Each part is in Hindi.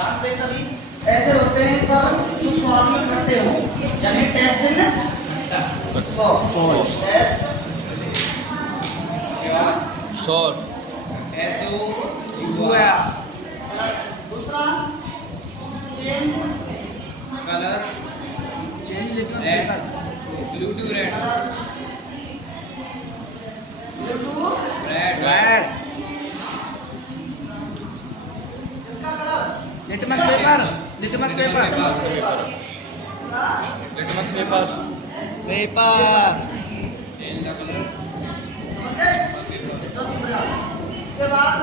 ध्यान से सभी ऐसे होते हैं सर जो स्वाद में खट्टे हो, यानी टेस्ट है ना टेस्ट शोर SO दूसरा change colour change litmus red paper blue to red red red इसका colour litmus paper litmus paper litmus paper paper change the colour okay तो शुक्रिया। इसके बाद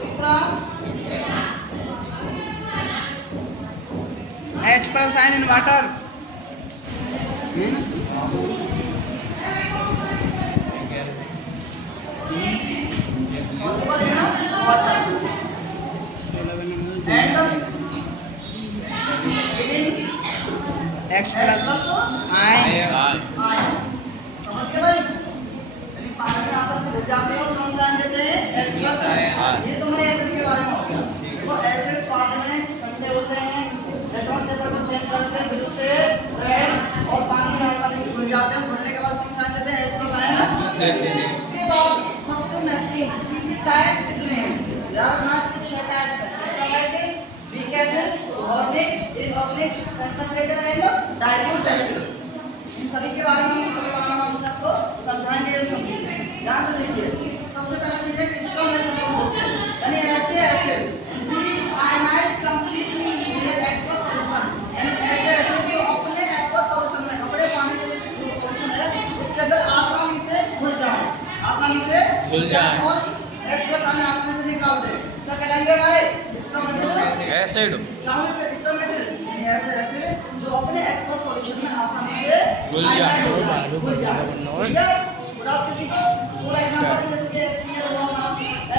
दूसरा H plus ion in water soluble है ना water and begin X plus plus ion ion समझ गए भाई, यानी पानी में आसानी से घुल जाते हैं और कौन सा आयन देते हैं H प्लस आयन। ये तो हमारे एसिड के बारे में हो गया। तो एसिड स्वाद में ठंडे होते हैं, रेड पेपर को चेंज करते हैं ब्लू से रेड और पानी में आसानी से घुल जाते हैं। घुलने के बाद कौन सा आयन देते हैं H प्लस आयन। उसके बाद सबसे महत्वपूर्ण कि टाइप्स कितने हैं यार, ना कुछ टाइप्स है strong acid, weak acid, organic, inorganic, concentrated and dilute acid. इन सभी के बारे में हम बताना हम सबको समझाएंगे और समझेंगे। ध्यान से देखिए, सबसे पहला चीज है कि स्ट्रॉन्ग एसिड कौन होते हैं, यानी ऐसे acid these ionize completely in an aqueous solution, यानी ऐसे एसिड जो अपने aqueous solution में अपने पानी के जो सॉल्यूशन है उसके अंदर आसानी से घुल जाए, आसानी से घुल जाए और H प्लस आने आसानी से निकाल दे। क्या कहलाएंगे हमारे स्ट्रॉन्ग एसिड? एसिड क्या होंगे स्ट्रॉन्ग एसिड? यानी ऐसे एसिड जो अपने एक्वस सॉल्यूशन में आसानी से घुल जाए। आयनाइज हो जाए। क्लियर? और आप किसी को पूरा एग्जांपल जैसे कि HCl हुआ,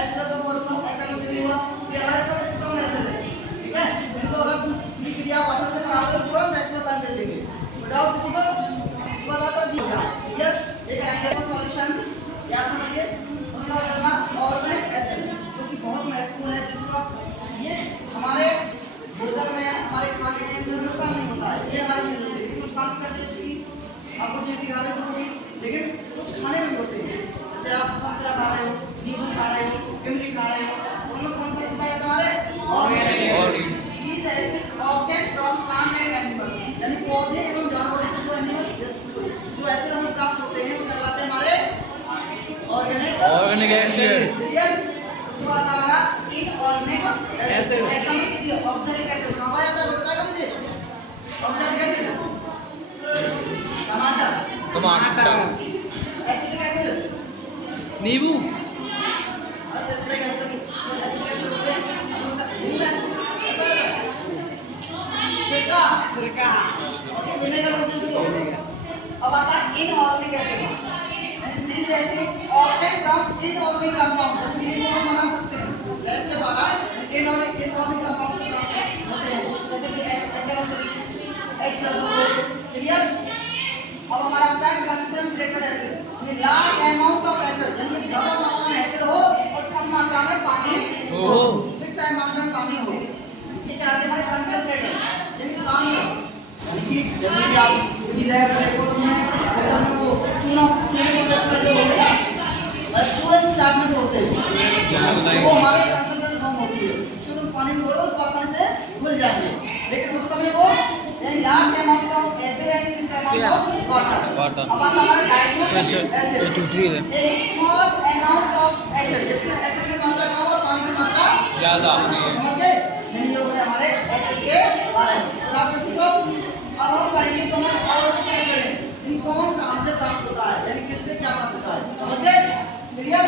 H2O हुआ, HNO3 हुआ, ये हमारे सब स्ट्रॉन्ग एसिड है। ठीक है? इनको अगर तुम ये क्रिया वाटर से कराओगे तो तुरंत H प्लस आयन दे देंगे। विदाउट किसी को उसके बाद आकर दी जाए। क्लियर? ये कहेंगे एक्वस सॉल्यूशन या समझिए उसके बाद हमारा ऑर्गेनिक एसिड जो कि बहुत महत्वपूर्ण है, जिसका ये हमारे भोजन में हमारे खाने में इनसे नुकसान नहीं होता है, ये हमारी यूज होती है। लेकिन नुकसान नहीं करते, जैसे कि आपको चीटी खा रहे हो भी, लेकिन कुछ खाने में भी होते हैं, जैसे आप संतरा खा रहे हो, नींबू खा रहे हो, इमली खा रहे हो, उनमें कौन सा एसिड पाया तुम्हारे organic. these acids obtained from plant and animals, यानी पौधे एवं जानवरों से जो एनिमल्स जो एसिड हमें प्राप्त होते हैं वो कहलाते हैं हमारे ऑर्गेनिक एसिड। क्लियर? उसके बाद हमारा इनऑर्गेनिक एसिड। एग्जांपल कीजिए, ऑक्सैलिक एसिड कहां पाया जाता है बताएगा मुझे? ऑक्सैलिक एसिड टमाटर, एसिडिक एसिड नींबू एसिडिक एसिड, एसिडिक एसिड होते हैं आपको पता है नींबू एसिड सिरका, सिरका ओके विनेगर बोलते हैं इसको। अब आता है inorganic acid, these acids obtained from inorganic compounds, यानी इनको हम बना सकते हैं लैब के द्वारा inorganic compounds से प्राप्त होते हैं, जैसे कि HNO3, H2O। क्लियर? अब हमारा आता है कंसंट्रेटेड एसिड, यानी लार्ज अमाउंट ऑफ एसिड, यानी ज्यादा मात्रा में एसिड हो और कम मात्रा में पानी हो, फिक्स मात्रा में पानी हो, ये कहलाते हैं हमारे कंसंट्रेटेड, यानी सांद्र। यानी कि जैसे कि आप लैब में देखो तो उसमें बोतल में वो चूने को जो होते हैं चूरन टाइप में जो होते हैं वो हमारे कंसंट्रेटेड फॉर्म होती है, उसको तुम पानी में घोलो तो आसानी से घुल जाएंगे। लेकिन उस समय वो यानी large amount of acid and fix amount of water. अब आता है हमारा dilute acid, A small amount of acid, जिसमें एसिड की मात्रा कम और पानी की मात्रा ज्यादा। समझ गए? यानी ये हो गया हमारे एसिड के बारे में। तो आप किसी को अब हम पढ़ेंगे तो हमारे ऑर्गेनिक एसिड है, कौन कहां से प्राप्त होता है, यानी किससे क्या प्राप्त होता है, समझ गए? क्लियर?